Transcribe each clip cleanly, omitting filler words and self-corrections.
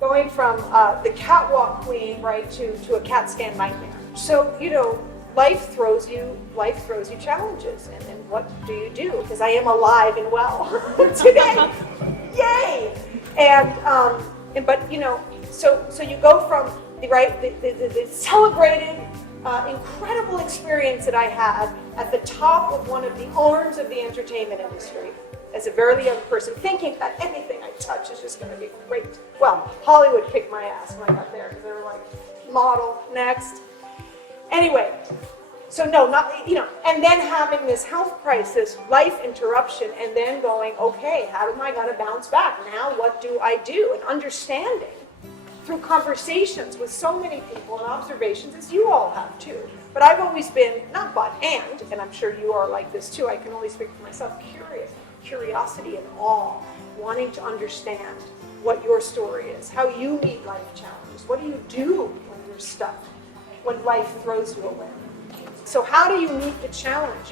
going from the catwalk queen, right, to a CAT scan nightmare. So, life throws you challenges, and then what do you do? Because I am alive and well today, yay! But so you go from the celebrated, incredible experience that I had at the top of one of the arms of the entertainment industry as a very young person, thinking that anything I touch is just going to be great. Well, Hollywood kicked my ass when I got there because they were like, model, next. Anyway, so no, and then having this health crisis, life interruption, and then going, okay, how am I going to bounce back? Now what do I do? And understanding through conversations with so many people and observations, as you all have too. But I've always been, and I'm sure you are like this too, I can only speak for myself, curiosity and awe, wanting to understand what your story is, how you meet life challenges, what do you do when you're stuck, when life throws you away. So how do you meet the challenge,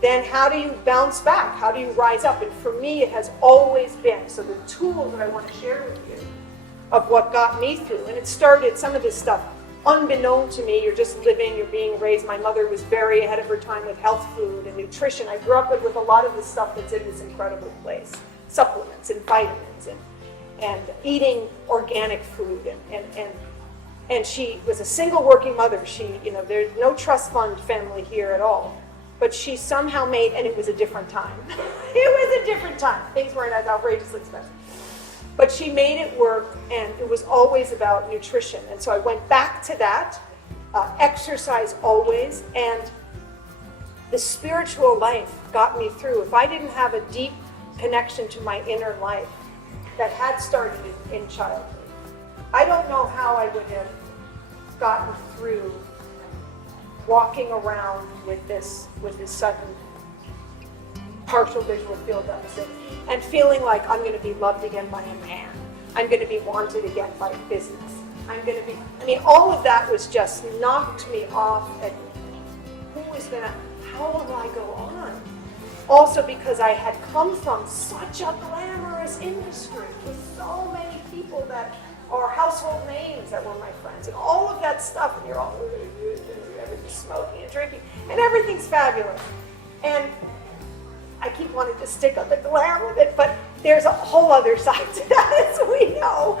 Then how do you bounce back? How do you rise up? And for me, it has always been, so the tools that I want to share with you of what got me through, and it started, some of this stuff, unbeknown to me, you're just living, you're being raised. My mother was very ahead of her time with health food and nutrition. I grew up with a lot of the stuff that's in this incredible place, supplements and vitamins and eating organic food and she was a single working mother. There's no trust fund family here at all. But she somehow made, and it was a different time. It was a different time. Things weren't as outrageously expensive. But she made it work, and it was always about nutrition. And so I went back to that, exercise always, and the spiritual life got me through. If I didn't have a deep connection to my inner life that had started in childhood, I don't know how I would have gotten through walking around with this sudden partial visual field deficit and feeling like I'm going to be loved again by a man. I'm going to be wanted again by business. All of that was just knocked me off and how will I go on? Also because I had come from such a glamorous industry with so many people that are household names that were my friends and all of that stuff, and you're all everything's smoking and drinking and everything's fabulous. And I keep wanting to stick on the glam of it, but there's a whole other side to that, as we know.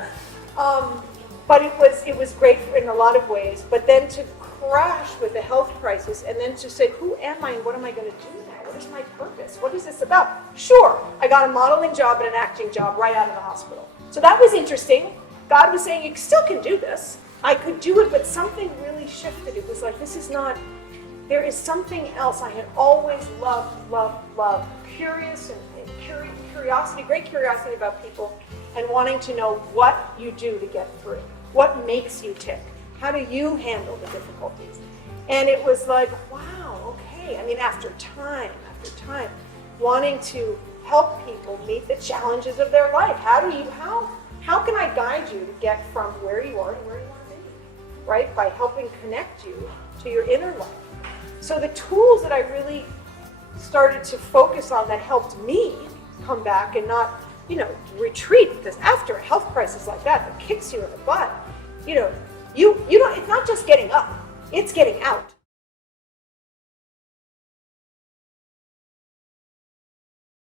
But it was great in a lot of ways. But then to crash with a health crisis and then to say, who am I and what am I going to do now? What is my purpose? What is this about? Sure, I got a modeling job and an acting job right out of the hospital. So that was interesting. God was saying, you still can do this. I could do it, but something really shifted. It was like, there is something else. I had always loved, curiosity, great curiosity about people, and wanting to know what you do to get through. What makes you tick? How do you handle the difficulties? And it was like, wow, okay. After time, wanting to help people meet the challenges of their life. How can I guide you to get from where you are to where you want to be, right? By helping connect you to your inner life. So the tools that I really started to focus on that helped me come back and not, retreat, because after a health crisis like that kicks you in the butt, it's not just getting up, it's getting out.